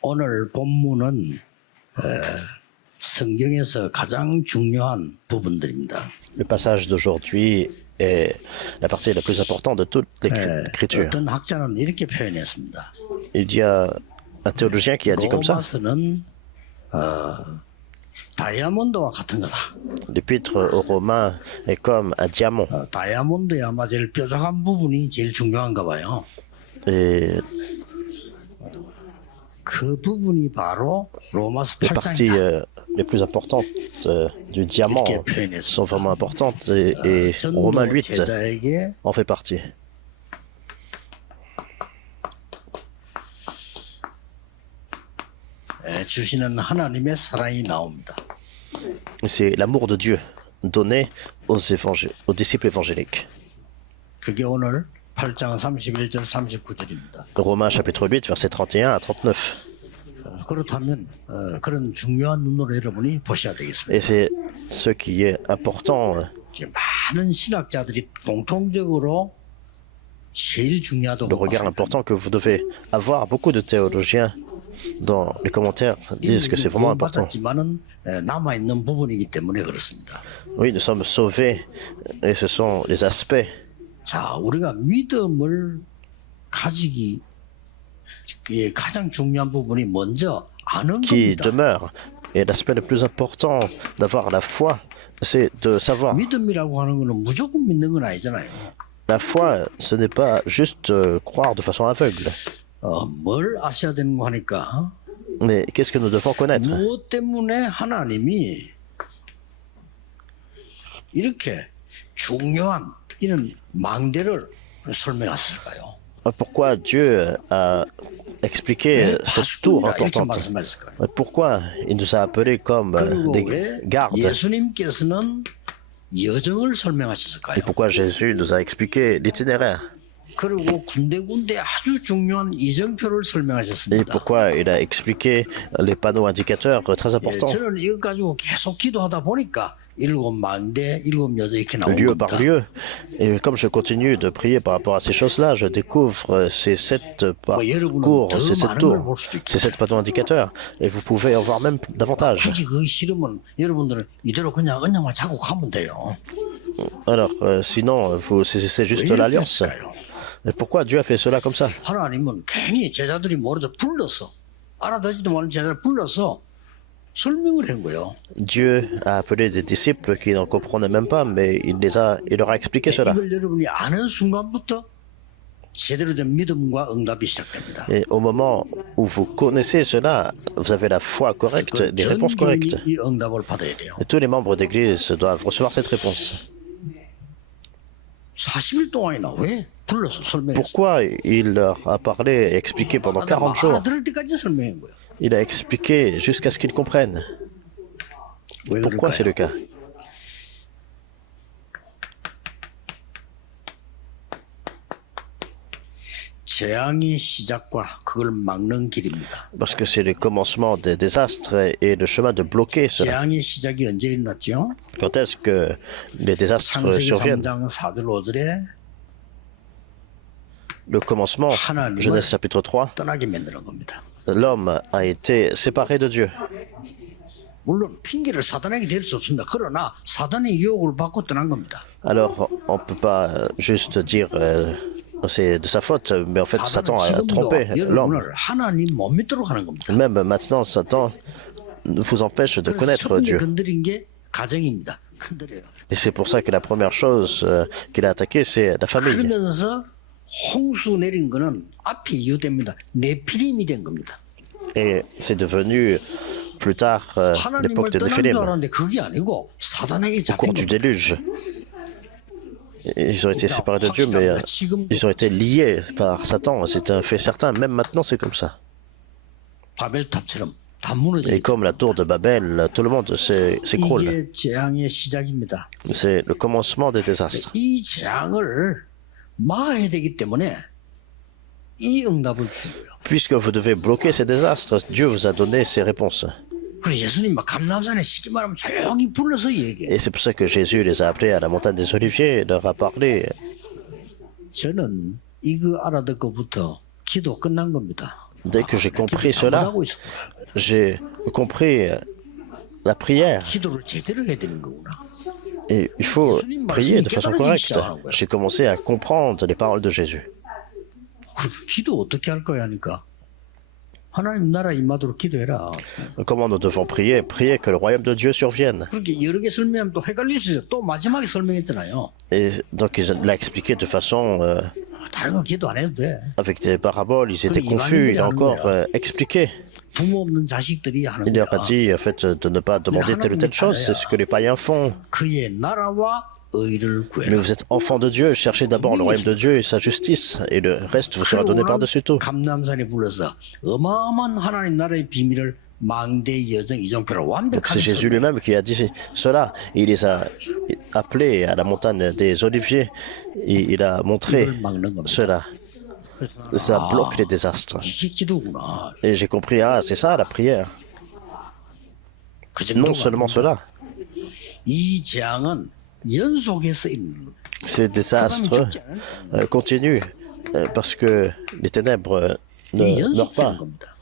오늘 본문은 성경에서 가장 중요한 부분들입니다. Le passage d'aujourd'hui est la partie la plus importante de toute l'écriture. 어떤 학자는 이렇게 표현했습니다. Il y a un théologien qui a dit comme ça, 로마서는 다이아몬드와 같은 거다. l'épître aux Romains est comme un diamant. 다이아몬드의 아마 제일 뾰족한 부분이 제일 중요한가 봐요. Et 그 부분이 바로 로마서 les parties 8장이다. les plus importantes du diamant sont vraiment importantes et Romains 전도 8 제자에게 en fait partie. 주시는 하나님의 사랑이 나옵니다. C'est l'amour de Dieu donné aux disciples évangéliques. 그게 오늘 8장 31절 39절입니다. Romains chapitre 8, versets 31 à 39. 그렇다면 그런 중요한 눈으로 여러분이 보셔야 되겠습니다. Et c'est ce qui est important. 많은 신학자들이 공통적으로 제일 Le 중요하다고 regard 봤습니다. important que vous devez avoir. Beaucoup de théologiens dans les commentaires disent que c'est vraiment important. 받았지만은 남아 있는 부분이기 때문에 그렇습니다. Oui, nous sommes sauvés et ce sont les aspects 자, 우리가 믿음을 가지기 가장 중요한 부분이 먼저 아는 qui 겁니다. demeurent. Et l'aspect le plus important d'avoir la foi, c'est de savoir. 믿음이라고 하는 거는 무조건 믿는 건 아니잖아요. La foi, ce n'est pas juste croire de façon aveugle. 뭘 아셔야 되는 거 하니까 Mais qu'est-ce que nous devons connaître? 무엇 때문에 하나님이 이렇게 중요한 이런 망대를 설명하실까요? Pourquoi Dieu a expliqué cette tour 이렇게 importante? 말씀하실까요? Pourquoi il nous a appelés comme 그리고 des 왜 gardes? 예수님께서는 여정을 Et 설명하셨을까요? pourquoi Jésus nous a expliqué l'itinéraire? 그리고 군데군데 아주 중요한 이정표를 Et 설명하셨습니다. pourquoi il a expliqué les panneaux indicateurs très importants, 저는 이것 가지고 계속 기도하다 보니까 일곱 망대, 일곱 여자 이렇게 나온 lieu 겁니다. par lieu. Et comme je continue de prier par rapport à ces choses-là, je découvre ces 7 parcours, ces 7 tours, ces 7 panneaux indicateurs. Et vous pouvez en voir même davantage. 굳이 그게 싫으면 여러분들은 이대로 그냥 언약만 잡고 가면 돼요. Alors, sinon, vous saisissez juste 왜 이렇게 l'alliance. 했을까요? Et pourquoi Dieu a fait cela comme ça? 하나님은 괜히 제자들이 모르도 불러서 알아듣지도 못하는 제자를 불러서 설명을 한 거예요. Dieu a appelé des disciples qui n'en comprenaient même pas, mais il leur a expliqué cela. 이걸 여러분이 아는 순간부터 제대로 된 믿음과 응답이 시작됩니다. Et au moment où vous connaissez cela, vous avez la foi correcte, les réponses correctes. 이 응답을 받아야 돼요. Et tous les membres d'Église doivent recevoir cette réponse. 40일 동안이나 왜 불러서 설명했어요? Pourquoi il leur a parlé et expliqué pendant 40 jours? 알아들을 때까지 설명한 거예요. Il a expliqué jusqu'à ce qu'ils comprennent. 왜 Pourquoi c'est 그럴까요? le cas? 재앙의 시작과 그걸 막는 길입니다. Parce que c'est le commencement des désastres et le chemin de bloquer cela. 재앙의 시작이 언제 일어났죠? Quand est-ce que les désastres 창세기 surviennent? 3장 4절 5절에 Le commencement, Genèse chapitre 3, 떠나게 만드는 겁니다. l'homme a été séparé de Dieu. 물론 핑계를 사단에게 댈 수 없습니다. 그러나 사단의 유혹을 받고 떠난 겁니다. Alors, on ne peut pas juste dire c'est de sa faute, mais en fait, Satan a 지금도 trompé l'homme. 여러분을 하나님 못 믿도록 하는 겁니다. Même maintenant, Satan vous empêche de connaître 그래서 Dieu. 건드린 게 가정입니다. 건드려요. Et c'est pour ça que la première chose qu'il a attaquée, c'est la famille. 그러면서 홍수 내린 거는 앞이 이유됩니다. 네피림이 된 겁니다. Et c'est devenu plus tard l'époque 하나님을 de 떠난 줄 Néphilim, 알았는데 그게 아니고 사단에게 au 잡힌 cours du 겁니다. déluge. Ils ont été séparés de Dieu, mais ils ont été liés par Satan. C'est un fait certain. Même maintenant, c'est comme ça. 바벨탑처럼 다 무너져 Et 있다. comme la tour de Babel, tout le monde s'écroule. 이게 재앙의 시작입니다. C'est le commencement des désastres. 이 재앙을 막아야 되기 때문에 이 응답을 준 거예요. Puisque vous devez bloquer ces désastres, Dieu vous a donné ces réponses. 그래서 예수님 막 감람산에 쉽게 말하면 조용히 불러서 얘기해. Et c'est pour ça que Jésus les a appelés à la montagne des Oliviers et leur a parlé. 저는 이거 알아듣고부터 기도 끝난 겁니다. Dès que j'ai compris cela, j'ai compris la prière. 기도를 제대로 해야 되는 거구나. Et il faut prier de façon correcte. J'ai commencé à comprendre les paroles de Jésus. 그리고 기도 어떻게 할 거야 하니까 하나님 나라 임하도록 기도해라. Comment nous devons prier? Prier que le royaume de Dieu survienne. 그렇게 여러 개 설명하면 또 헷갈릴 수 있어요. 또 마지막에 설명했잖아요. Et donc il l'a expliqué de façon 다른 거 기도 안 해도 돼. avec des paraboles, ils étaient confus. Il a encore expliqué. 부모 없는 자식들이 하는 Il leur a 거야. dit en fait de ne pas demander telle ou telle chose. C'est ce que les païens font. 그의 나라와 의를 Mais 구해라. vous êtes enfants de Dieu, cherchez d'abord le royaume de Dieu et sa justice, et le reste vous sera donné par-dessus tout. 감남산에 불러서 어마어마한 하나님 나라의 비밀을 망대의 여정 이정표로 Donc 완벽하게 c'est Jésus lui-même qui a dit cela. Il les a appelés à la montagne des Oliviers et il a montré 막는 겁니다. cela. Ça bloque les désastres. 이게 기도구나. Et j'ai compris, ah, c'est ça la prière. 그 Non 정도가 seulement cela, 이 재앙은 연속해서 있는 겁니다. ces désastres continuent parce que les ténèbres ne meurent pas. 연속되는 겁니다.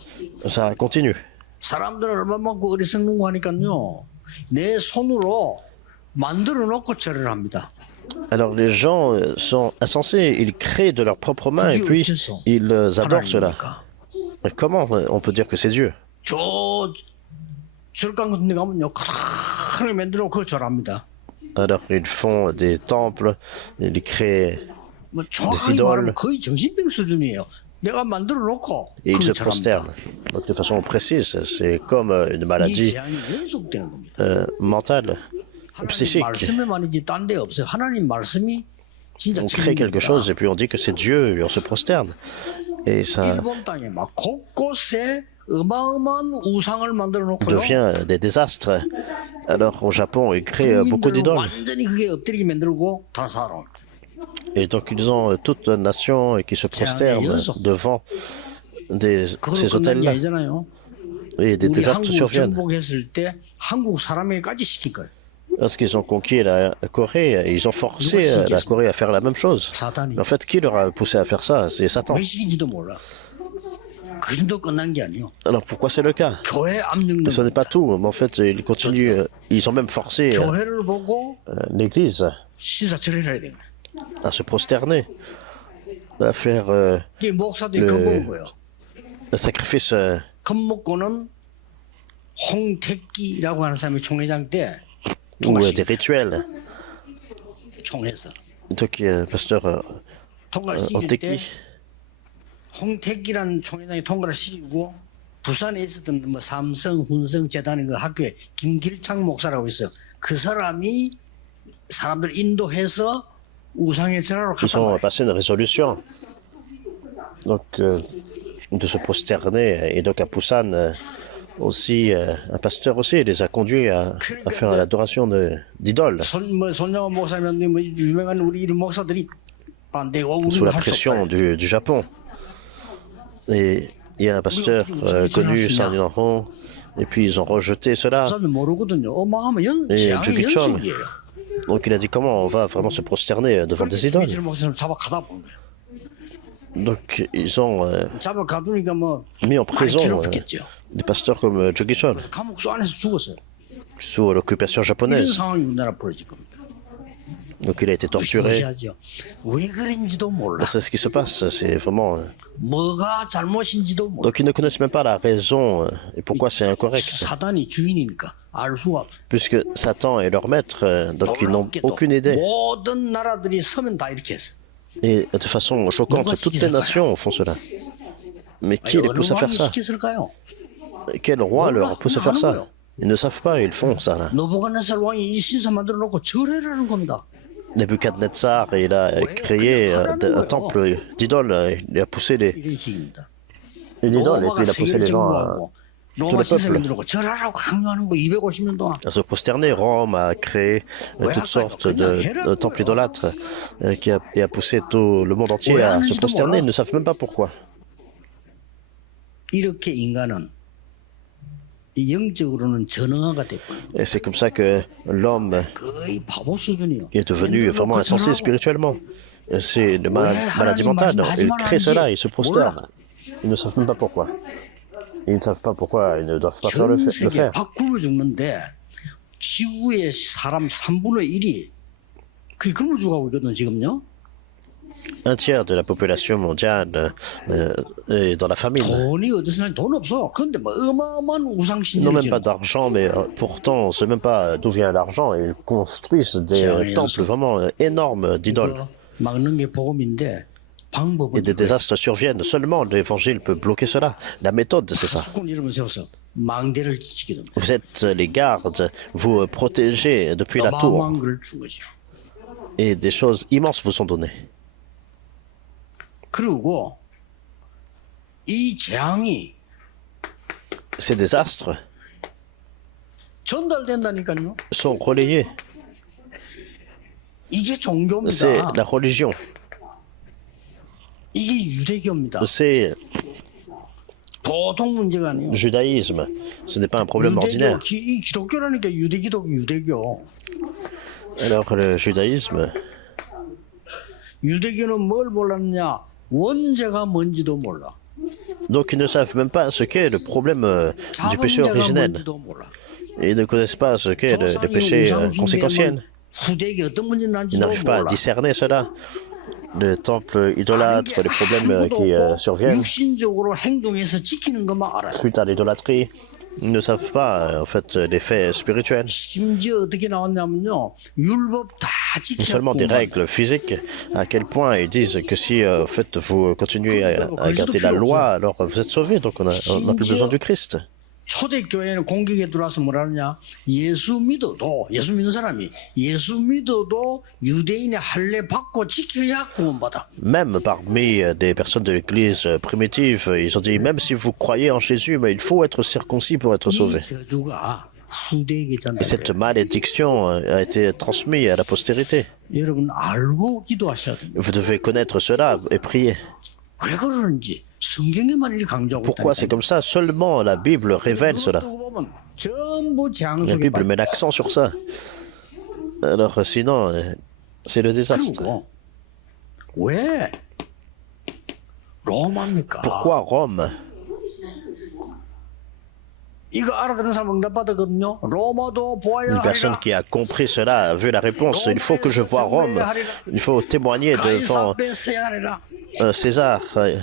Ça continue. 사람들은 얼마만큼 어리석는 거 하니까요. 내 손으로 만들어 놓고 절을 합니다. Alors les gens sont insensés, ils créent de leurs propres mains et puis ils adorent cela. Mais comment on peut dire que c'est Dieu? 저 절간 같은 데 가면요. 크게 만들어 그 절합니다. Alors ils font des temples, ils créent 뭐 des 정확하게 idoles 말하면 거의 정신병 수준이에요. 내가 만들어 놓고 et ils 그 se 절합니다. prosternent. Donc de façon précise, c'est comme une 이 maladie 재앙이 연속되는 겁니다. mentale, 하나님 psychique. 말씀에만이지 딴 데 없어요. 하나님 말씀이 진짜 On crée quelque chose et puis on dit que c'est Dieu et on se prosterne. Et ça 일본 땅에 막 곳곳에 어마어마한 우상을 만들어 놓고요. devient des désastres. Alors au Japon, ils créent beaucoup 국민들을 d'idoles. 완전히 그게 엎드리게 만들고 다 살아. Et donc ils ont toute une nation qui se prosterne devant ces 그걸로 끝난 게 hôtels-là. 아니잖아요. Et des 우리 désastres 한국 surviennent. 정복했을 때 한국 사람에게까지 시킨 거예요. Lorsqu'ils ont conquis la Corée, ils ont forcé la Corée à faire la même chose. 사단이 Mais en fait, qui leur a poussé à faire ça? C'est Satan. 왜 시킨지도 몰라. 그 정도 끝난 게 아니에요. Alors pourquoi c'est le cas? 교회 압력 Ce n'est pas tout, mais en fait, ils continuent, ils ont même forcé 교회를 보고 l'Église 시사철회를 해야 돼요. à se prosterner, à faire 이게 목사들이 겁먹은 거예요. un sacrifice 겁먹고는 홍택기라고 하는 사람이 총회장 때 ou des rituels. 총회에서 Donc, pasteur 통과를 시킬 때 Anteki, 홍택기라는 총회장이 통과를 시키고 부산에 있었던 뭐 삼성 훈성 재단의 그 학교에 김길창 목사라고 있어요. 그 사람이 사람들 인도해서 우상의 절하러 ils 갔단 ont 말이에요. passé une résolution. Donc, de se prosterner. Et donc, à Busan, aussi, un pasteur aussi les a conduits à faire l'adoration d'idoles. 손영원 목사님 뭐 유명한 우리 이런 목사들이 반대고 Sous 우리는 la 할수 pression 없다. du Japon. Et il y a un pasteur connu, San Yunho, et puis ils ont rejeté cela. 사람들 모르거든요. 어마어마한 Et 재앙의 Jugichon. 연속이에요. Donc il a dit comment on va vraiment se prosterner devant des idoles. 김일철 목사님 잡아 가다 본 거예요. Donc ils ont 잡아 가두니까 뭐 mis en 많이 prison 괴롭혔겠죠. des pasteurs comme Jugichon 감옥소 안에서 죽었어요. sous l'occupation 이런 japonaise. 상황이 우리나라 벌어질 겁니다. Donc il a été torturé. 무시하죠. 왜 그런지도 몰라. C'est ce qui se passe, c'est vraiment... 뭐가 잘못인지도 몰라. Donc ils ne connaissent même pas la raison et pourquoi c'est incorrect. 사단이 주인이니까 알 수가 없어. Puisque Satan est leur maître, donc ils n'ont 놀랍게도 aucune idée. 모든 나라들이 서면 다 이렇게 했어. Et de façon choquante, toutes les nations font cela. Mais qui les 어느 pousse à faire 왕이 ça? 시켰을까요? Quel roi leur pousse à faire ça? Ils ne savent pas, ils font ça là. 노부갓네살 왕이 이 신사 만들어 놓고 절해라는 겁니다. Nebuchadnezzar, il a créé un temple d'idoles, il a poussé 이런 식입니다. une idole et puis il a poussé les gens 정부하고 tout 로마 le 신사 peuple 만들고 절하라고 강요하는 거 250년 동안. à se prosterner. Rome a créé toutes sortes de temples idolâtres et a poussé tout le monde entier à se prosterner. Ils ne savent même pas pourquoi. 이렇게 인간은 이 영적으로는 전능화가 됐고 Et c'est comme ça que l'homme 거의 바보 수준이요. est devenu vraiment insensé spirituellement. C'est une maladie mentale. Il crée cela, il se prosterne. Ils ne savent même pas pourquoi. Ils ne savent pas pourquoi ils ne doivent pas faire le 전 세계 faire. 밥 굶어 죽는데 지구의 사람 3분의 1이 그게 굶어 죽어가고 있거든 지금요. Un tiers de la population mondiale est dans la famine. 돈이 어디서 나지? 돈 없어. 근데 뭐 어마어마한 Ils n'ont 우상신들을 même pas d'argent, mais pourtant, on ne sait même pas d'où vient l'argent. Ils construisent des temples vraiment énormes d'idoles. 이거 막는 게 복음인데 Et 방법은 des désastres surviennent. Seulement l'évangile peut bloquer cela. La méthode, c'est ça. 수군 이름을 세워서 망대를 지키게 됩니다. Vous êtes les gardes, vous protégez depuis la tour. 어마어마한 걸 준 거죠. Et des choses immenses vous sont données. 그리고 이 재앙이 Ces désastres 전달된다니까요. sont relayés. 이게 종교입니다. C'est la religion. 이게 유대교입니다. C'est 보통 문제가 아니에요. le judaïsme. Ce n'est pas un problème ordinaire. 이 기독교라니까 유대교. Alors le judaïsme, 유대교는 뭘 몰랐냐? 원죄가 뭔지도 몰라. donc ils ne savent même pas ce qu'est le problème du péché 자범죄가 originel. 뭔지도 몰라. Ils ne connaissent pas ce qu'est le péché conséquentiel. 후대기 어떤 문제 Ils 난지도 n'arrivent pas à 몰라. discerner cela. Le temple idolâtre, les problèmes qui surviennent 육신적으로 행동해서 지키는 것만 알아요. suite à l'idolâtrie. Ils ne savent pas, en fait, les faits spirituels. 심지어 어떻게 나왔냐면요. 율법 다 Non seulement des 지켜야 règles physiques, à quel point ils disent que si en fait, vous continuez à garder la loi, alors vous êtes sauvés, donc on n'a plus besoin du Christ. 초대교회는 공격에 들어와서 뭐라느냐? 예수 믿는 사람이 예수 믿어도 유대인의 할례 받고 지켜야 구원받아. Même parmi des personnes de l'Église primitive, ils ont dit, même si vous croyez en Jésus, mais il faut être circoncis pour être sauvé. 이 저주가 후대에게 Et cette malédiction a été transmise à la postérité. 여러분 알고 기도하셔야 됩니다. Vous devez connaître cela et prier. 왜 그러는지 성경에만 이렇게 강조하고 Pourquoi c'est comme ça? Seulement la Bible révèle cela. 보면 전부 재앙 La 속에 Bible met l'accent sur ça. Alors sinon, c'est le désastre. 그리고 왜 로마입니까? Pourquoi Rome? 이거 알아듣는 사람 응답받았거든요. 로마도 보아야 Une personne 하리라. qui a compris cela a vu la réponse. Il faut que je voie Rome. Il faut témoigner devant 가이사 뺏어야 하리라. César.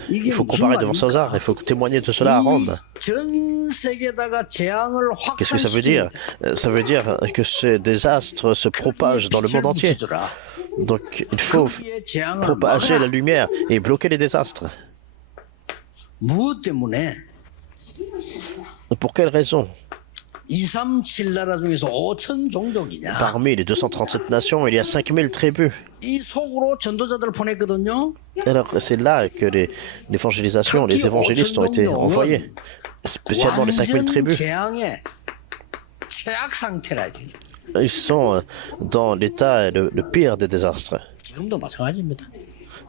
Il faut comparer devant César. Il faut témoigner de cela à Rome. 전 세계다가 재앙을 Qu'est-ce que ça veut dire? Ça veut dire que ce désastre se propage dans le monde entier. Donc il faut propager la lumière et bloquer les désastres. 무엇 때문에 Pour quelle raison? 237 나라 중에서 5천 종족이냐? Parmi les 237 nations, il y a 5000 tribus. 이 속으로 전도자들을 보냈거든요. Alors c'est là que les évangélistes ont été envoyés, spécialement les 5000 tribus. 재앙의 최악 상태라지. Ils sont dans l'état le pire des désastres. 지금도 마찬가지입니다.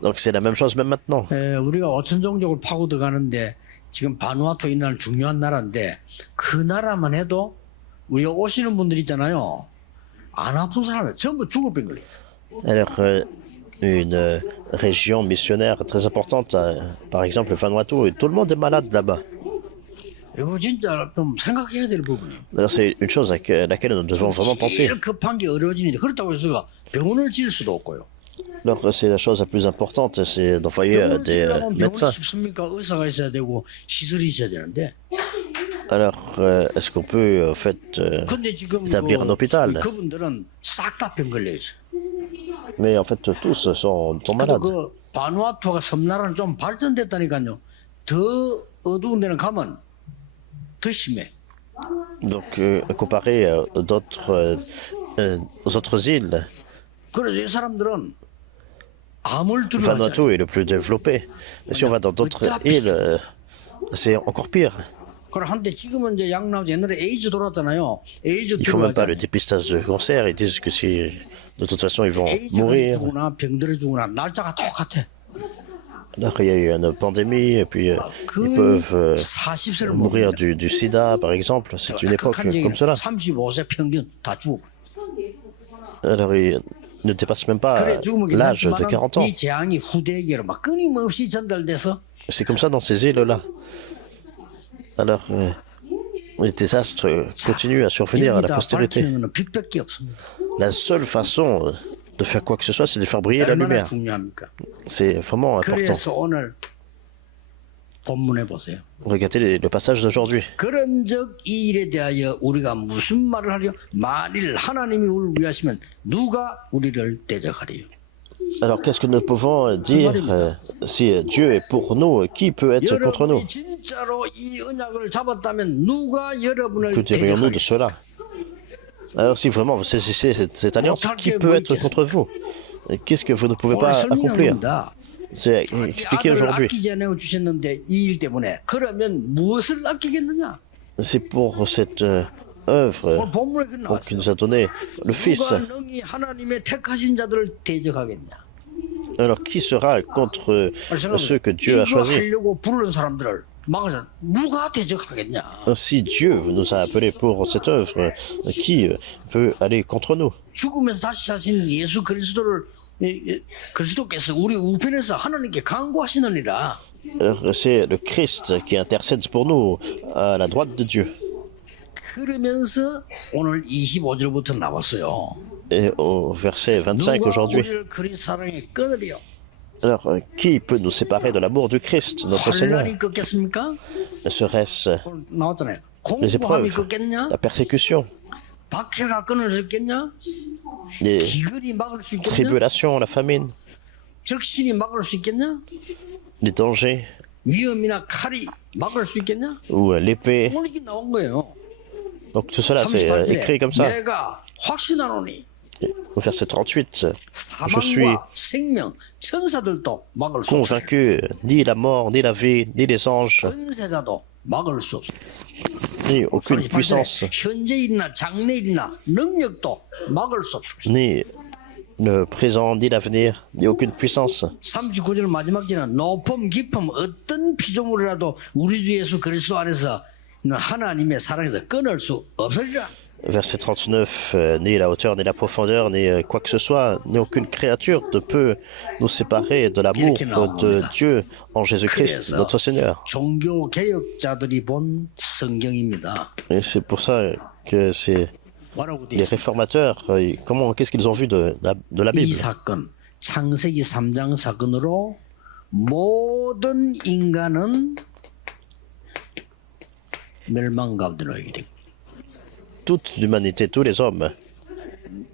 Donc c'est la même chose même maintenant. 우리가 5천 종족을 파고 들어가는데 지금 바누아투 있는 중요한 나라인데 그 나라만 해도 우리가 오시는 분들 있잖아요. 안 아픈 사람은 전부 죽을 병 걸려요. Alors une région missionnaire très importante, par exemple le Vanuatu, tout le monde est malade là-bas. 이거 진짜 좀 생각해야 될 부분이에요. Alors c'est une chose à laquelle nous devons vraiment penser. 제일 급한 게 어려워지는데 그렇다고 해서 병원을 지을 수도 없고요. Alors c'est la chose la plus importante, c'est d'envoyer 병원을 des 지으려면 병원이 médecins. 쉽습니까? 의사가 있어야 되고 시설이 있어야 되는데. Alors est-ce qu'on peut en fait 근데 지금 établir un hôpital? 그분들은 싹 다 병 걸려 있어. Mais en fait tous sont 또 malades. 그 바누아투가 섬나라는 좀 발전됐다니까요. 더 어두운 데는 가면 더 심해. Donc comparé aux autres îles, 그래서 이 사람들은 암을 두려워하잖아요. Vanuatu est le plus développé. Mais si on va dans d'autres îles, c'est encore pire. 그럼 한때 지금은 이제 약 나오지 옛날에 에이즈 돌았잖아요. 에이즈 Ils font même pas le 두려워하잖아요. dépistage de cancer. Ils disent que si, de toute façon, ils vont 에이즈를 mourir. 주거나 병들어 주거나 날짜가 똑같아. Alors il y a eu une pandémie et puis ils 그 peuvent 40세를 mourir du sida, par exemple. C'est une époque comme cela. 35세 평균 다 죽어. Alors ils ne dépassent même pas 그래 죽으면 l'âge de 40 ans. 이 재앙이 후대에게로 막 끊임없이 전달돼서 C'est comme ça dans ces îles-là. Alors, les désastres continuent à survenir à la 여기다 postérité. 밝히는 것은 빛밖에 없습니다. La seule façon de faire quoi que ce soit, c'est de faire briller la 얼마나 lumière. 중요합니까? C'est vraiment important. 그래서 오늘 본문에 보세요. Regardez le passage d'aujourd'hui. 그런즉 이 일에 대하여 우리가 무슨 말을 하려? 만일 하나님이 우리를 위하시면 누가 우리를 대적하리요? Alors, qu'est-ce que nous pouvons dire si Dieu est pour nous, qui peut être contre nous? 여러분이 진짜로 이 언약을 잡았다면 누가 여러분을 Que dirions-nous de 대적하리요? cela? Alors, si vraiment vous saisissez cette alliance, qui peut être contre vous? Qu'est-ce que vous ne pouvez 오늘 pas 설명한 accomplir? 겁니다. C'est expliqué 아들을 aujourd'hui. 아끼지 않아 주셨는데 이 일 때문에 그러면 무엇을 아끼겠느냐? C'est pour cette œuvre 오늘 본문에 그 pour qu'il 나왔어요. nous a donné le Fils. 누가 능히 하나님의 택하신 자들을 대적하겠냐? Alors, qui sera contre ceux que Dieu a 이거 choisis? 하려고 부르는 사람들을 막아서 누가 대적하겠냐? Si Dieu nous a appelés pour cette œuvre, qui peut aller contre nous? 죽음에서 다시 사신 예수 그리스도를 그리스도께서 우리 우편에서 하나님께 간구하시느니라. C'est le Christ qui intercède pour nous à la droite de Dieu. 그러면서 오늘 25절부터 나왔어요. Et au verset 25 누가 aujourd'hui. 우리를 그리스도 사랑에 끊으리요? Alors, qui peut nous séparer de l'amour du Christ, notre Seigneur? 환란이 끊겠습니까? Serait-ce 오늘 나왔잖아요. les 공부함이 épreuves, 끊겠냐? la persécution, 박해가 끊을 수 있겠냐? les 기근이 막을 수 있겠냐? tribulations, la famine, 적신이 막을 수 있겠냐? les dangers 위험이나 칼이 막을 수 있겠냐? ou l'épée? 오늘 이게 나온 거예요. Donc tout cela, c'est écrit 38절에 comme ça. 내가 확신하노니 Au verset 38, je suis 사망과 생명, 천사들도 막을 수 없어. convaincu, ni la mort, ni la vie, ni les anges, 권세자도 막을 수 없어. ni aucune puissance, 현재일이나 장래일이나 능력도 막을 수 없어. ni le présent, ni l'avenir, ni aucune puissance. 39절 마지막 절은 높음 깊음 어떤 피조물이라도 우리 주 예수 그리스도 안에서 하나님의 사랑에서 끊을 수 없으리라. Verset 39, ni la hauteur, ni la profondeur, ni quoi que ce soit, ni aucune créature ne peut nous séparer de l'amour de Dieu en Jésus-Christ, 그래서 notre Seigneur. 종교 개혁자들이 본 성경입니다. Et c'est pour ça que c'est 뭐라고 돼 les 있어요? réformateurs, qu'est-ce qu'ils ont vu de la 이 Bible? 사건 창세기 3장 사건으로 모든 인간은 멸망 가운데 놓이게 됩니다. Toute l'humanité, tous les hommes,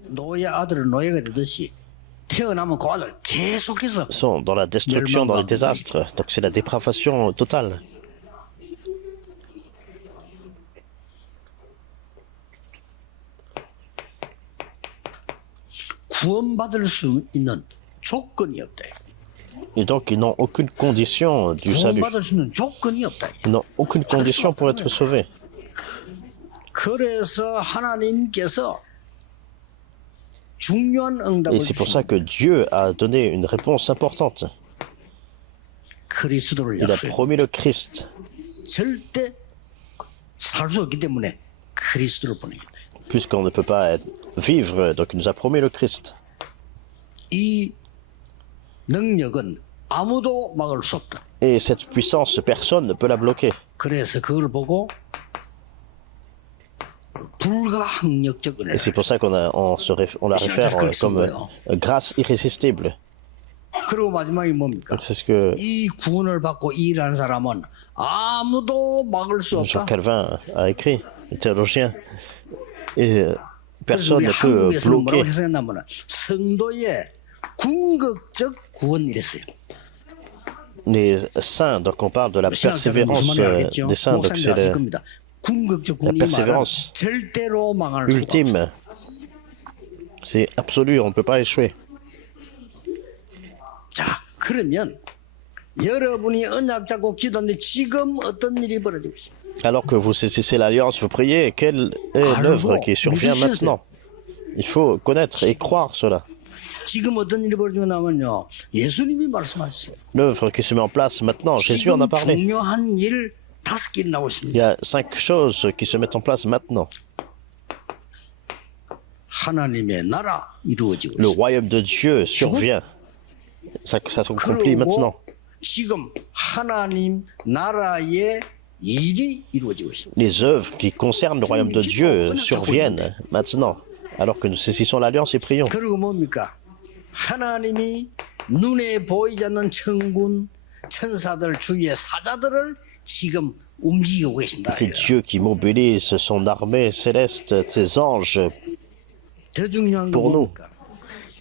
노예 아들은 노예가 되듯이 태어나면 그 아들 계속해서 sont dans la destruction, dans les désastres. Donc c'est la dépravation totale. 구원받을 수 있는 조건이 없다. Et donc ils n'ont aucune condition du salut. 구원받을 수 있는 조건이 없다. Ils n'ont aucune condition pour être sauvés. 그래서 하나님께서 중요한 응답을 Et c'est pour ça que Dieu a donné une réponse importante. 그리스도를 Il a 약속해. promis le Christ. 절대 살 수 없기 때문에 그리스도를 보내겠다. Puisqu'on ne peut pas vivre, donc il nous a promis le Christ. 이 능력은 아무도 막을 수 없다. Et cette puissance, personne ne peut la bloquer. 그래서 그걸 보고 불가항력적 Et 은혜를. c'est pour ça qu'on on la réfère comme grâce irrésistible. 그리고 마지막에 뭡니까? C'est ce que 이 구원을 받고 일하는 사람은 아무도 막을 수 Jean 없다. Calvin a écrit, le théologien. Et 그래서 personne 우리 ne peut 한국에서는 뭐라고 bloquer. 해석했냐면 성도의 궁극적 구원이랬어요. Les saints, donc on parle de la 신학자들은 무슨 persévérance 말인지 알겠죠? des saints, donc 목사님들 c'est 아실 겁니다. 궁극적 구원이 말은 persévérance 절대로 망할 수가 없어요. ultime. C'est absolu, on ne peut pas échouer. 자, 그러면 여러분이 언약 잡고 기도하는데 지금 어떤 일이 벌어지고 있어요? Alors que vous saisissez l'alliance, vous priez, quelle est l'œuvre qui survient maintenant? Il faut connaître et croire cela. 지금 어떤 일이 벌어지고 나면요, 예수님이 말씀하셨어요. L'œuvre qui se met en place maintenant, Jésus en 지금 a parlé. 중요한 일 5개 나오고 Il 있습니다. y a 5 choses qui se mettent en place maintenant. 하나님의 나라 이루어지고 Le 있습니다. royaume de Dieu survient. Ça s'accomplit maintenant. 지금 하나님 나라의 일이 이루어지고 있습니다. Les œuvres qui concernent le royaume de Dieu surviennent maintenant, alors que nous saisissons l'alliance et prions. 그리고 뭡니까? 하나님이 눈에 보이지 않는 천군 천사들 주위의 사자들을 지금 움직이고 계신다. C'est Dieu qui mobilise son armée céleste, ses anges. 더 중요한 건 pour nous. 뭡니까?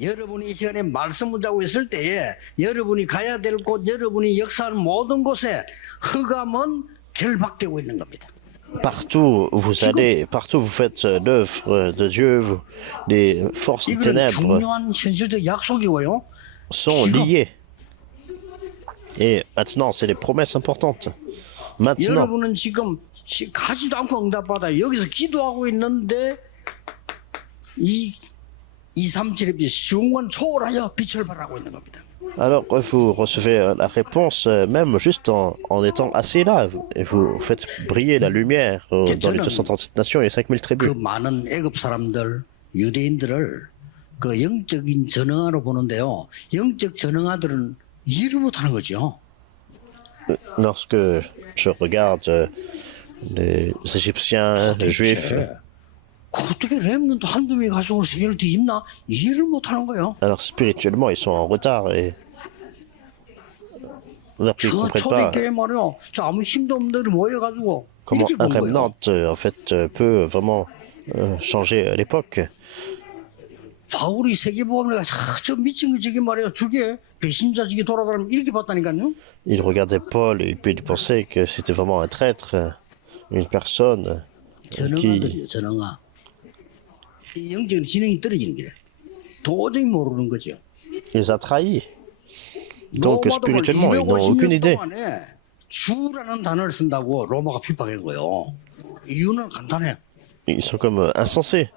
여러분이 이 시간에 말씀을 자고 있을 때에 여러분이 가야 될 곳, 여러분이 역사하는 모든 곳에 흑암은 결박되고 있는 겁니다. Partout où vous allez, partout où vous faites l'œuvre de Dieu, les forces des 이건 ténèbres 중요한 현실적 약속이고요. sont liées. Et maintenant, c'est les promesses importantes. Maintenant, 여러분은 지금 가지도 않고 응답받아 여기서 기도하고 있는데 이 237의 시공간 초월하여 빛을 발하고 있는 겁니다. alors vous recevez la réponse même juste en étant assis là, et vous faites briller la lumière dans les 237 nations et les 5000 그 tribus. 많은 애굽 사람들, 유대인들을 그 영적인 전능아로 보는데요. 영적 전능아들은 일을 못하는 거죠. Lorsque je regarde les Égyptiens, les Juifs, 어떻게 렘넌트 한두 명이 가지고 세계를 뒤집나? 일을 못하는 거예요. alors spirituellement, ils sont en retard et ils ne 저 comprennent pas 초대교회 말이요. 저 아무 힘도 없는 데를 모여가지고 comment 이렇게 un 본 거예요. remnant en fait peut vraiment changer l'époque. 바울이 세계보험을 가서 저 미친 거 저게 말이야. 저게 배신자 저게 돌아다니면 이렇게 봤다니까요. Il regardait Paul et puis il pensait que c'était vraiment un traître, une personne qui 전능아들이요. 전능아. 이 영적인 지능이 떨어지는 거래. 도저히 모르는 거죠. les a trahis. Donc spirituellement, ils n'ont aucune idée. 동안에 주라는 단어를 쓴다고 로마가 핍박한 거예요. 이유는 간단해요. Ils sont comme insensés.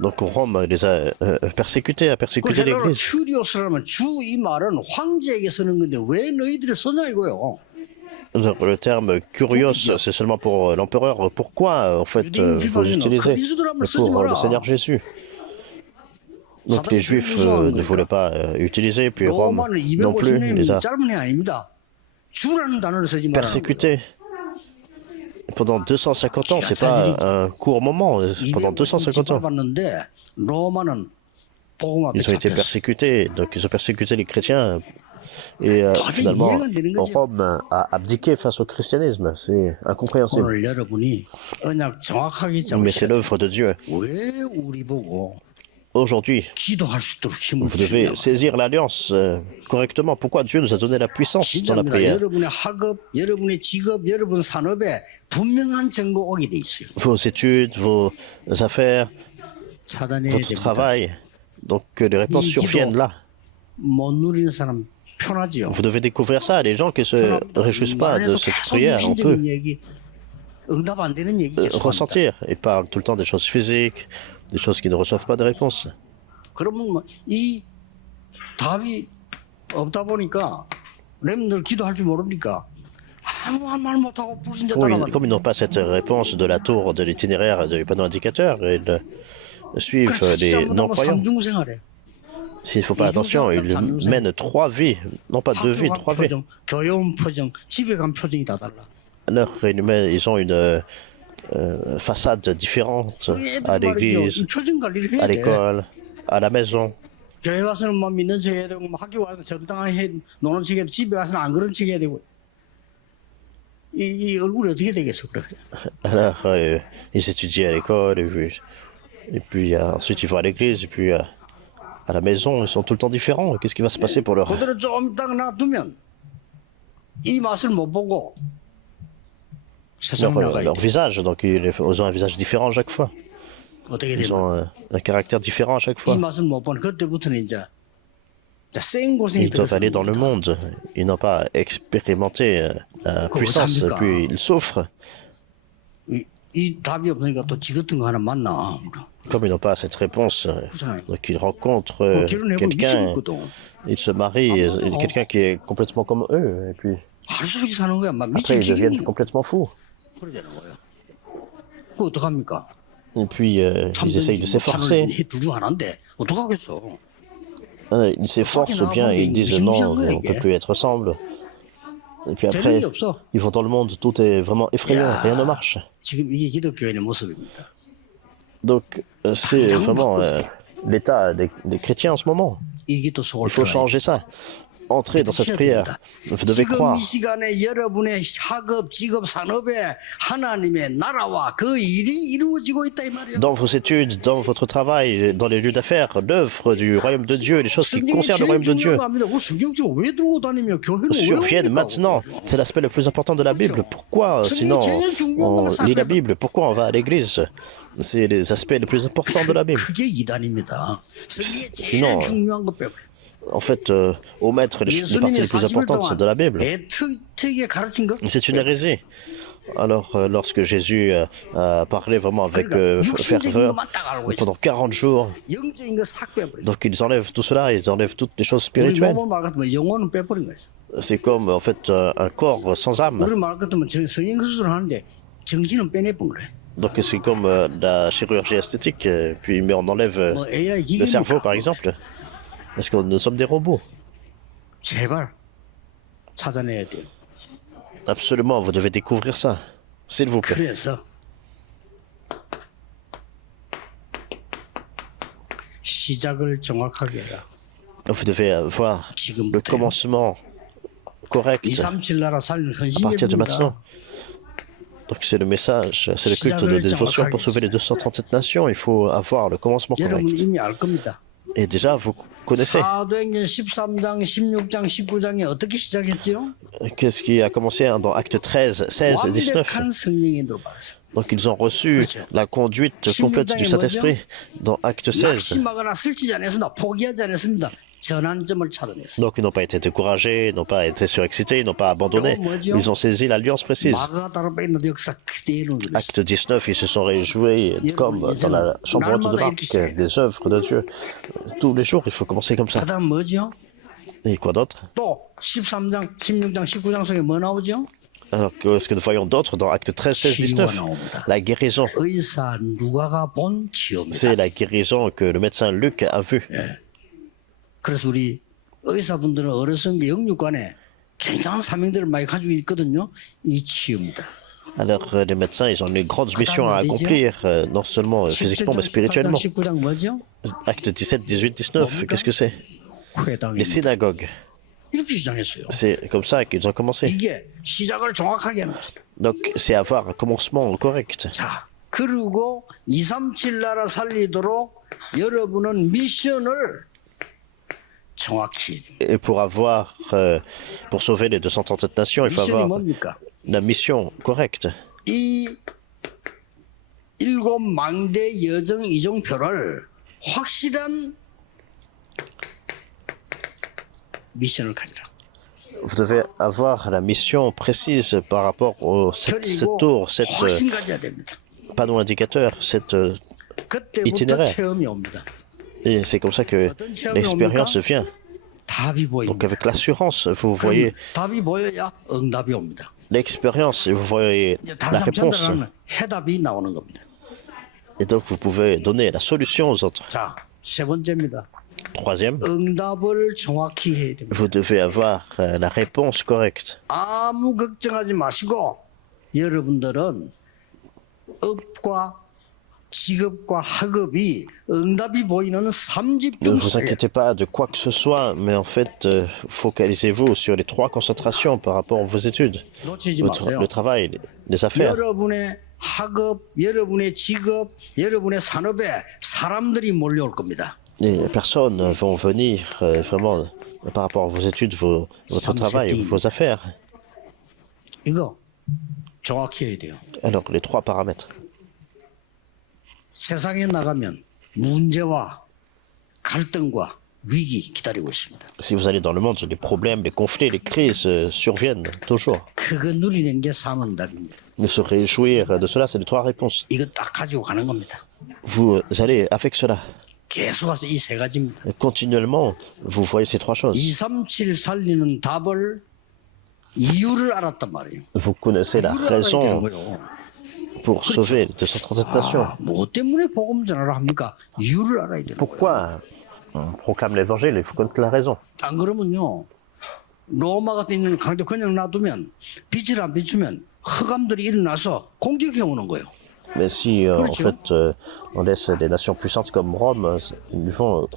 Donc Rome les a persécutés, a 그 persécuté 헬라어로 l'Église. 큐리오스라면 주 이 말은 황제에게 쓰는 건데 왜 너희들이 쓰냐 이거요. Alors, le terme curios, c'est seulement pour l'empereur. Pourquoi, en fait, vous utilisez pour le Seigneur Jésus? Donc les Juifs ne voulaient pas utiliser, puis Rome 로마는 non plus les 250년이 a 짧은 해 아닙니다. 주라는 단어를 쓰지 말아요. persécutés. Pendant 250 ans, c'est pas un court moment, pendant 250 ans. 받는데 로마는 복음 앞에 Ils ont été 잡혔어. persécutés, donc ils ont persécuté les chrétiens. Et finalement, Rome a abdiqué face au christianisme. C'est incompréhensible. 오늘 여러분이 언약 정확하게 잡으셔야 Mais c'est l'œuvre de Dieu. 왜 우리 보고 Aujourd'hui, 기도할 수 있도록 힘을 vous devez 주시냐. saisir l'alliance correctement. Pourquoi Dieu nous a donné la puissance dans la 진짜입니다. prière? 여러분의 학업, 여러분의 직업, 여러분 산업에 분명한 정보가 돼 있어요. Vos études, vos affaires, 차단해야 votre 됩니다. travail. Donc que les réponses surviennent là. 못 누리는 사람 편하지요. Vous devez découvrir ça. Les gens qui ne se réjouissent pas de 말해도 cette 계속 prière, on peut 육신적인 얘기, 응답 안 되는 얘기 계속 합니다. ressentir. Ils parlent tout le temps des choses physiques, des choses qui ne reçoivent pas de réponse. 그러면 이 답이 없다 보니까 렘들 기도할 줄 모르니까 아무 말 못하고 불신자 Oui, 따라가는 comme ils n'ont pas cette réponse de la tour, de l'itinéraire et du panneau indicateur, ils suivent les non-croyants. 삼중 생활해. S'il ne faut pas attention, ils mènent 3 vies, non pas 2 vies, 3 vies. 표정, 교회온 표정, 집에 간 표정이 다 달라. Alors, ils ont une façade différente à l'église, 이 표정 관리를 à 해야 돼. l'école, à la maison. 교회 와서는 뭐 믿는 척 해야 되고, 뭐 학교 와서 정당하게 노는 척 해야 되고, 집에 와서는 안 그런 척 해야 되고. 이 얼굴이 어떻게 되겠어, 그래. Alors, ils étudient à l'école, et puis ensuite ils vont à l'église, et puis à la maison, ils sont tout le temps différents. Qu'est-ce qui va se passer pour leur... 그대로 좀 딱 놔두면 이 맛을 못 보고 세상 나가 leur visage, donc ils ont un visage différent à chaque fois. 어떻게 Ils 되면 ont un caractère différent à chaque fois. 이 맛을 못 보는 그때부터는 이제 생 고생이 Ils doivent aller dans le 들어서 monde. Ils n'ont pas expérimenté la puissance, et puis ils souffrent. 이 답이 없으니까 또 지긋은 거 하나 만나. Comme ils n'ont pas cette réponse, donc ils rencontrent 결혼해보면 quelqu'un, 미치겠거든. ils se marient, quelqu'un qui est complètement comme eux, et puis 할 수 없이 사는 거야. 막 après 미칠 ils deviennent 지경이 complètement fous. 그래 되는 거예요. 그 어떡합니까? Et puis ils essayent de s'efforcer, 둘중 하나인데 어떡하겠어? ils s'efforcent ou bien ils disent non, on ne peut plus être ensemble. Et puis 되는 après, 게 없어. ils vont dans le monde, tout est vraiment effrayant, 야, rien ne marche. 지금 이게 기독교인의 모습입니다. Donc, c'est vraiment l'état des chrétiens en ce moment. 이게 또 속을 Il faut 들어야 changer ça. Entrez dans cette prière. Vous devez 지금 croire. 이 시간에 여러분의 학업, 직업, 산업에 하나님의 나라와 그 일이 이루어지고 있다 이 말이에요. Dans vos études, dans votre travail, dans les lieux d'affaires, l'œuvre du royaume de Dieu, les choses qui 성경이 concernent le 제일 royaume de Dieu 중요한 거 압니다. 그 성경책 왜 들고 다니며 교회는 왜 surviennent 옵니까? maintenant. C'est l'aspect le plus important de la Bible. Pourquoi, sinon, on lit la Bible? Pourquoi on va à l'église? C'est les aspects les plus importants de la Bible. 그게 이단입니다. 성경이 제일 Sinon, 중요한 거 빼고. En fait, omettre les parties les plus importantes de la Bible, 애특하게 가르친 거. c'est une hérésie. Alors, lorsque Jésus a parlé vraiment avec ferveur pendant 40 jours, 영적인 거 싹 빼버려. donc ils enlèvent tout cela, ils enlèvent toutes les choses 우리 spirituelles. 몸을 말 같으면 영혼은 빼버린 거죠. C'est comme en fait un corps sans âme. 우리 말 같으면 성형 수술을 하는데 정신은 빼내본 거래. Donc c'est comme la chirurgie esthétique, mais on enlève 뭐 AI le cerveau par 기계니까 exemple. Parce que nous sommes des robots. 제발 찾아내야 돼요. Absolument, vous devez découvrir ça. S'il vous plaît. 그래서 시작을 정확하게 해라. Vous devez avoir le commencement correct 237 나라 살리는 à partir de 헌신입니다. maintenant. Donc c'est le message, c'est le culte de dévotion pour sauver les 237 nations. Il faut avoir le commencement 여러분 correct. 이미 알 겁니다. Et déjà, vous connaissez 사도행전 13장, 16장, 19장에 어떻게 시작했지요? qu'est-ce qui a commencé dans Actes 13, 16 et 19. 완벽한 성령의 들어봤어요. Donc ils ont reçu la conduite complète du Saint-Esprit dans Acte 16. 낙심하거나 슬치지 않았습니다. 포기하지 않았습니다. 전환점을 찾아냈어요. Donc ils n'ont pas été découragés, ils n'ont pas été surexcités, ils n'ont pas abandonné. Ils ont saisi l'alliance précise. 마가다라베이나 역사 그대로 그랬어요. Acte 19, ils se sont réjouis comme dans la chambre haute de Marc des œuvres de Dieu. Tous les jours, il faut commencer comme ça. 그다음 뭐죠? Et quoi d'autre? 또 13장, 16장, 19장 속에 뭐 나오죠? Alors qu'est-ce que nous voyons d'autre dans Acte 13, 16, 19? La guérison. 의사 누가가 본 치유입니다. C'est la guérison que le médecin Luc a vue. 그래서 우리 의사분들은 어렸을 때 영육관에 굉장한 사명들을 많이 가지고 있거든요. 이 치유입니다. Alors les médecins, ils ont une grande mission à accomplir, non seulement physiquement, mais 17장, spirituellement. 19장 뭐죠? Acte 17, 18, 19, qu'est-ce que c'est? Les 회당입니다. synagogues. 이렇게 시작했어요. C'est comme ça qu'ils ont commencé. 이게 시작을 정확하게 하는 것이다. Donc c'est avoir un commencement correct. 자, 그리고 237 나라 살리도록 여러분은 미션을 정확히 해야 됩니다. Et pour sauver les 237 nations, il faut 미션이 avoir 뭡니까? la mission correcte. 이 일곱 망대 여정 이종표를 확실한 미션을 가지라. Vous devez avoir la mission précise par rapport au cette tour, cette 확신 가져야 됩니다. panneau indicateur, cette 그때부터 itinéraire. 체험이 옵니다. Et c'est comme ça que l'expérience vient. 답이 Donc 보입니다. avec l'assurance, vous voyez 답이 보여야 응답이 옵니다. l'expérience et vous voyez 이제 la 다른 사람 réponse. 전달하는 해답이 나오는 겁니다. Et donc vous pouvez donner la solution aux autres. 자, 세 번째입니다. Troisième, 응답을 정확히 해야 됩니다. vous devez avoir la réponse correcte. 아무 걱정하지 마시고 여러분들은 업과 직업과 학업이 응답이 보이는 Ne 3집중 vous inquiétez pas de quoi que ce soit, mais en fait, focalisez-vous sur les 3 concentrations par rapport à vos études. 놓치지 마세요. Le travail, les affaires. 여러분의 학업, 여러분의 직업, 여러분의 산업에 사람들이 몰려올 겁니다. Les personnes vont venir vraiment par rapport à vos études, votre travail, vos affaires. 이거 정확히 해야 돼요. Alors, les 3 paramètres. 세상에 나가면 문제와 갈등과 위기 기다리고 있습니다. Si vous allez dans le monde, les problèmes, les conflits, les crises surviennent toujours. 그거 누리는 게 사문답입니다. Mais se réjouir de cela, c'est les 3 réponses. 이거 딱 가지고 가는 겁니다. Vous allez avec cela. 계속 와서 이 세 가지입니다. Continuellement, vous voyez ces 3 choses. 237 살리는 답을 이유를 알았단 말이에요. Vous connaissez la 이유를 알아야 되는 raison 거예요. pour sauver les 237 nations. 뭐 때문에 복음 전하라 합니까? 이유를 알아야 돼요. Pourquoi on proclame l'évangile? Il faut connaître la raison. 안 그러면요 로마 같은 있는 강도 그냥 놔두면 빛을 안 비추면 흑암들이 일어나서 공격해 오는 거예요. Mais si en Kurde, fait on laisse des nations puissantes comme Rome, ils vont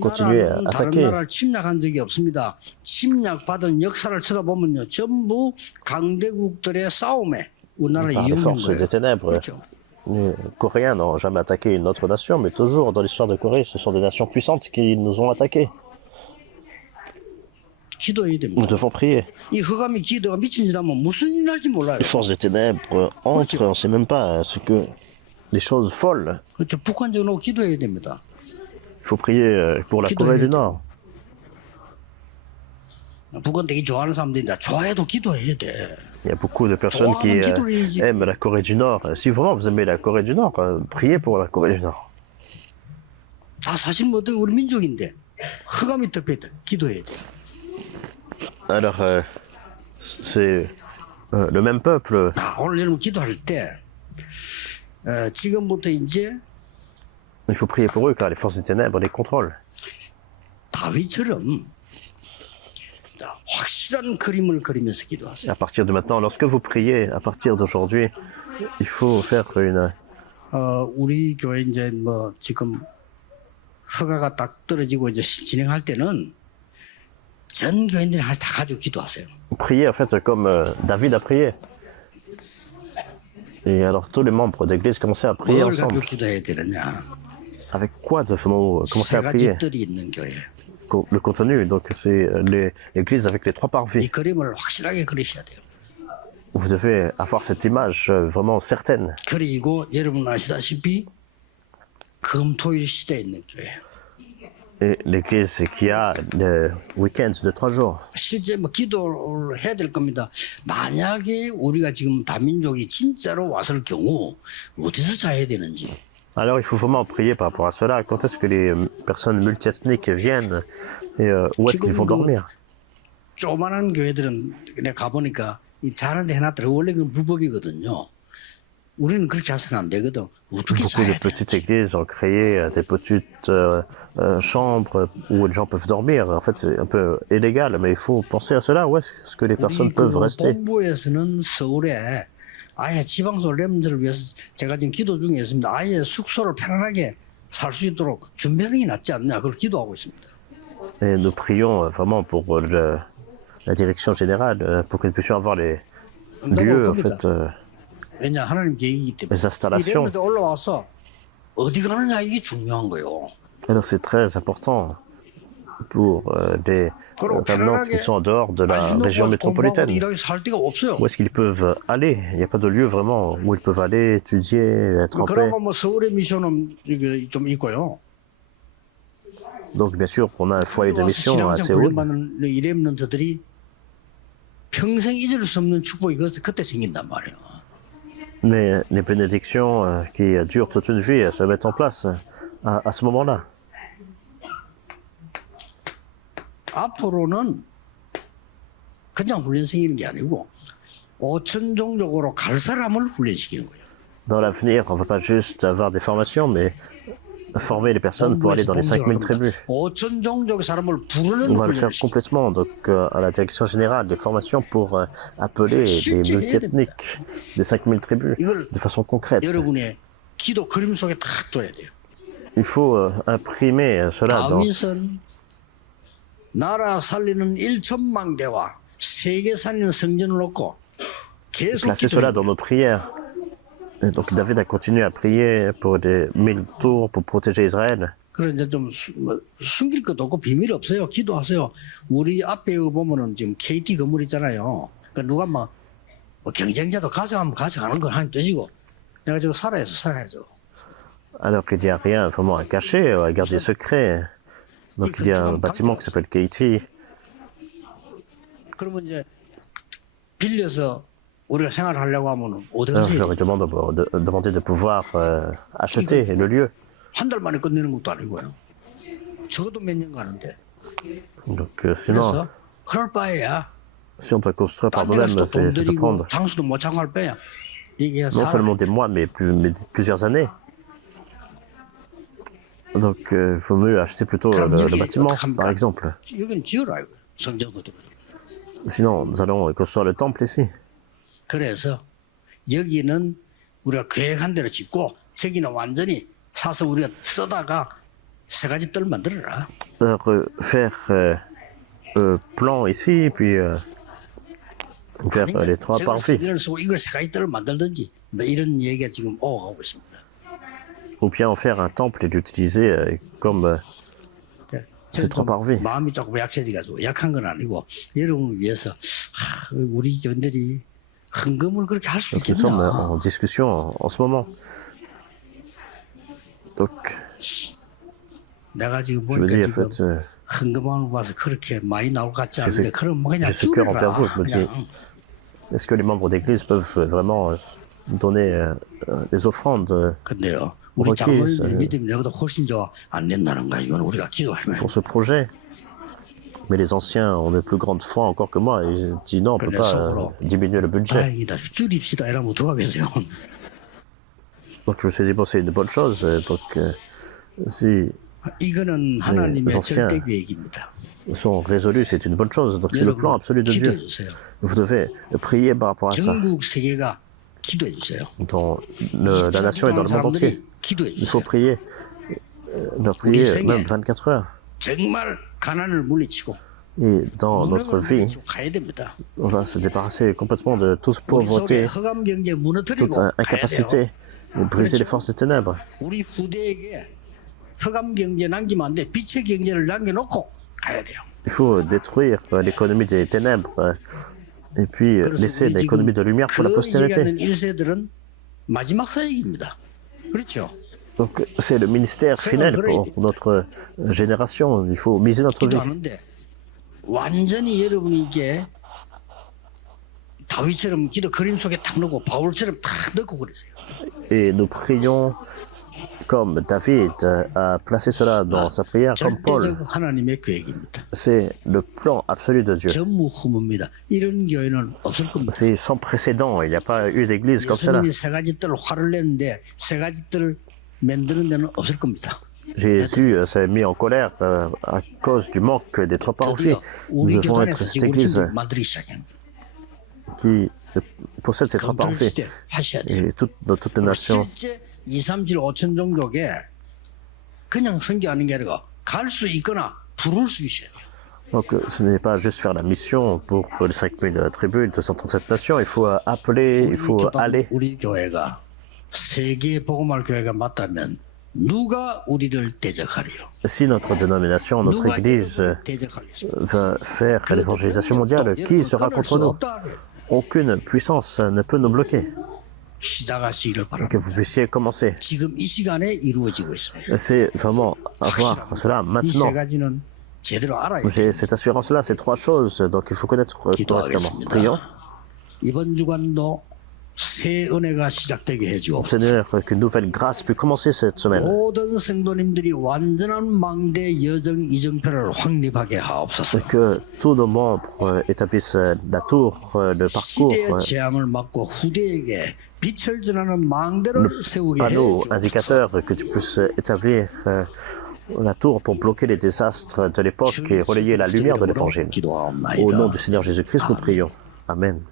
continuer à 우리나라는 다른 attaquer. 나라를 침략한 적이 없습니다. 침략받은 역사를 쳐다보면요, 전부 강대국들의 싸움에 우리나라를 Par les 이용한 forces 거예요. des ténèbres, 그렇죠. les Coréens n'ont jamais attaqué une autre nation, mais toujours dans l'histoire de Corée, ce sont des nations puissantes qui nous ont attaqués. 기도해야 Nous 됩니다. devons prier. 이 흑암이 기도가 미친 짓 하면 무슨 일 날지 몰라요. Les forces des ténèbres entrent, on ne sait même pas ce que les choses folles. 그렇죠. 북한적으로 기도해야 됩니다. Il faut prier pour la Corée du Nord. 북한 되게 좋아하는 사람들인데 좋아해도 기도해야 돼. Il y a beaucoup de personnes qui aiment la Corée du Nord. Si vraiment vous aimez la Corée du Nord, priez pour la Corée du Nord. 다 사실 뭐든 우리 민족인데 흑암이 덮여 있다. 기도해야 돼. Alors, c'est le même peuple. 오늘 여러분 기도할 때 지금부터 이제 Il faut prier pour eux car les forces des ténèbres les contrôlent. 다윗처럼 확실한 그림을 그리면서 기도하세요. À partir de maintenant, lorsque vous priez, à partir d'aujourd'hui, il faut faire une. 우리 교회 이제 뭐 지금 허가가 딱 떨어지고 이제 진행할 때는 전 교인들이 다 가지고 기도하세요. Prier en fait comme David a prié. Et alors tous les membres d'église commençaient à prier 뭘 가지고 ensemble. 기도해야 되느냐? Avec quoi devons-nous commencer 세 à 가지 prier? 뜰이 있는 교회. Le contenu, donc c'est l'église avec les trois 이 parvis. 그림을 확실하게 그리셔야 돼요. Vous devez avoir cette image vraiment certaine. 그리고 여러분 아시다시피 금토일 시대에 있는 교회. Et l'église qui a le week-end de 3 jours. 실제 뭐 기도를 해야 될 겁니다. 만약에 우리가 지금 다민족이 진짜로 왔을 경우 어디서 자야 되는지. Alors il faut vraiment prier par rapport à cela. Quand est-ce que les personnes multiethniques viennent et où est-ce qu'ils vont dormir? 조그만한 교회들은 내가 가보니까 이 자는 데 해놨더라. 원래 그건 불법이거든요. 우리는 그렇게 해서는 안 되거든. 어떻게 Beaucoup de 자야 돼? petites églises ont créé des petites chambres où les gens peuvent dormir. En fait, c'est un peu illégal, mais il faut penser à cela. Où est-ce que les personnes 우리 peuvent 그 rester? 본부에서는 서울에 아예 지방소 렘들을 위해서 제가 지금 기도 중에 있습니다. 아예 숙소를 편안하게 살 수 있도록 준비하는 게 낫지 않냐. 그걸 기도하고 있습니다. Et nous prions vraiment pour la direction générale, pour que nous puissions avoir les lieux, en fait, 왜냐 하나님 계획이기 때문에. les 이 installations. 렘들 올라와서 어디 가느냐 이게 중요한 거예요. Alors c'est très important pour des remnants qui sont en dehors de la région métropolitaine. 일하기 살 데가 없어요. Où est-ce qu'ils peuvent aller? Il n'y a pas de lieu vraiment où ils peuvent aller, étudier, être en paix. 그러면 뭐 서울의 미션은 이게 좀 있고요. Donc bien sûr, on a un foyer de 와서 mission à 신앙생 Séoul. 훈련받는 이 렘넌트들이 평생 잊을 수 없는 축복이 그때 생긴단 말이에요. Mais les bénédictions qui durent toute une vie se mettent en place à ce moment-là. 앞으로는 그냥 훈련 생기는 게 아니고 5천 종족으로 갈 사람을 훈련시키는 거예요. Dans l'avenir, on ne va pas juste avoir des formations, mais former les personnes pour aller dans les 5000 tribus. 5천 종족의 사람을 부르는 On va le faire 훈련을 시키는 complètement, donc à la direction générale des formations pour appeler les multiethniques des 5000 tribus de façon concrète. 여러분의 기도 그림 속에 딱 둬야 돼요. Il faut imprimer cela dans. 다윗은 나라 살리는 1천만 개와 세계 살리는 성전을 놓고 계속 Placer cela 기도해요. dans nos prières. Et donc David a continué à prier pour des 1000 tours pour protéger Israël. 그래 이제 좀 숨길 것도 없고 비밀 없어요. 기도하세요. 우리 앞에 보면은 지금 KT 건물 있잖아요. 그러니까 누가 뭐 경쟁자도 가져가면 가져가는 건 하는 뜻이고 내가 지금 살아야죠. Alors qu'il n'y a rien vraiment à cacher, à garder secret. Donc il y a un bâtiment qui s'appelle Katie. 그러면 이제 빌려서 우리가 생활하려고 하면은 어디 Alors, je 가서 leur ai demandé de pouvoir acheter le lieu. 한 달 만에 끝내는 것도 아니고요. 적어도 몇 년 가는데. Donc sinon, 그래서 그럴 바에야 si on doit construire par 딴 데 nous-mêmes, 가서 돈 ça peut 들이고 prendre 장수도 못 창할 바에야 이게 non seulement des mois, mais plusieurs années. Donc il faut mieux acheter plutôt le bâtiment, par exemple. 여기는 지으라 이거예요. 성전 그대로. Sinon, nous allons construire le temple ici. 그래서 여기는 우리가 계획한 대로 짓고 저기는 완전히 사서 우리가 쓰다가 세 가지 뜰 만들어라. Faire plan ici, puis faire les trois 제가 parvis. 석인을 쓰고 이걸 세 가지 뜰을 만들든지 뭐 이런 얘기가 지금 오가고 있습니다. Ou bien en faire un temple et l'utiliser comme ces trois parvis. 마음이 조금 약해져가지고 약한 건 아니고 여러분을 위해서 우리 교인들이 헌금을 그렇게 할 수 Donc nous sommes 있겠냐? en discussion en ce moment. Donc, 내가 지금 je me 보니까 dis, en 지금 fait, 헌금하는 거 봐서 그렇게 많이 나올 것 같지 j'ai 않은데 ce, 그럼 뭐 그냥 j'ai ce cœur envers vous. Je me dis, 그냥 est-ce que les membres d'église peuvent vraiment donner des offrandes 근데요 우리 requises 장로님의 믿음이 내보다 훨씬 안 된다는 거야. 이건 우리가 기도하면 pour ce projet? Mais les anciens ont de plus grandes foi encore que moi. Et je dis non, on ne peut pas diminuer le budget. 다행이다. 줄입시다. 이러면 어떡하겠어요. Donc je me suis dit, bon, c'est une bonne chose. Donc si 이거는 하나님의 anciens 절대 계획입니다. sont résolus, c'est une bonne chose. Donc c'est le plan absolu de Dieu. 기도해 주세요. Vous devez prier par rapport à ça. 전국 세계가 기도해 주세요. Dans la nation et dans le monde entier. 기도해 Il faut 주세요. prier. Leur prier même 24 heures. 정말 가난을 물리치고 Et dans notre vie, 가야 됩니다. on va se débarrasser complètement de toute 우리 속에 pauvreté, 허감 경제 무너뜨리고 toute 가야 돼요. incapacité, et briser les forces des ténèbres. 우리 후대에게 허감 경제 남기면 안 돼. 빛의 경제를 남겨놓고 가야 돼요. Il faut détruire l'économie des ténèbres et puis laisser l'économie de lumière pour la 그 postérité. 얘기하는 1세들은 마지막 사역입니다. 그렇죠? Donc c'est le ministère final pour notre génération. Il faut miser notre vie. 기도하는데 완전히 여러분이 이게 다윗처럼 기도 그림 속에 탁 넣고 바울처럼 탁 넣고 그러세요. Et nous prions comme David a placé cela dans sa prière, comme Paul. 절대적 하나님의 계획입니다. C'est le plan absolu de Dieu. 전무후무입니다. 이런 교회는 없을 겁니다. C'est sans précédent. Il n'y a pas eu d'église comme cela. 예수님이 세 가지 뜰 화를 냈는데 세 가지 뜰 만드는 데는 없을 겁니다. Jésus s'est mis en colère à cause du manque des trois parvis. 드디어 Nous 우리 devons être 교단에서 cette 지금 église 만들기 시작합니다. qui possède ces trois parvis. 시대 하셔야 돼요. Et dans toutes les nations. 실제 2, 3, 7, 5천 종족에 그냥 선교하는 게 아니라 갈 수 있거나 부를 수 있어야 돼요. Donc ce n'est pas juste faire la mission pour les 5000 tribus, 237 nations. Il faut appeler, il faut aller. 우리 교회가 세계 복음할 교회가 맞다면 누가 우리를 대적하리요? Si notre dénomination, notre 누가 église 여러분을 대적하겠습니까? va faire l'évangélisation mondiale, qui sera contre nous? Aucune puissance ne peut nous bloquer. 시작하시기를 Que 바랍니다. vous puissiez commencer. 지금 이 시간에 이루어지고 있습니다. C'est vraiment avoir cela 이 maintenant. 세 가지는 제대로 알아야 돼요. J'ai cette assurance-là, c'est trois choses, donc il faut connaître correctement. Prions. 이번 주간도 새 은혜가 시작되게 해주옵소서. Seigneur, qu'une nouvelle grâce puisse commencer cette semaine. 모든 성도님들이 완전한 망대 여정 이정표를 확립하게 하옵소서. Que tous nos membres établissent la tour, le parcours, 시대의 재앙을 막고 후대에게 빛을 전하는 le 망대를 세우게 panneau 해주옵소서. indicateur, que tu puisses établir la tour pour bloquer les désastres de l'époque et relayer la lumière de l'évangile. Au nom du Seigneur Jésus-Christ, nous prions. Amen.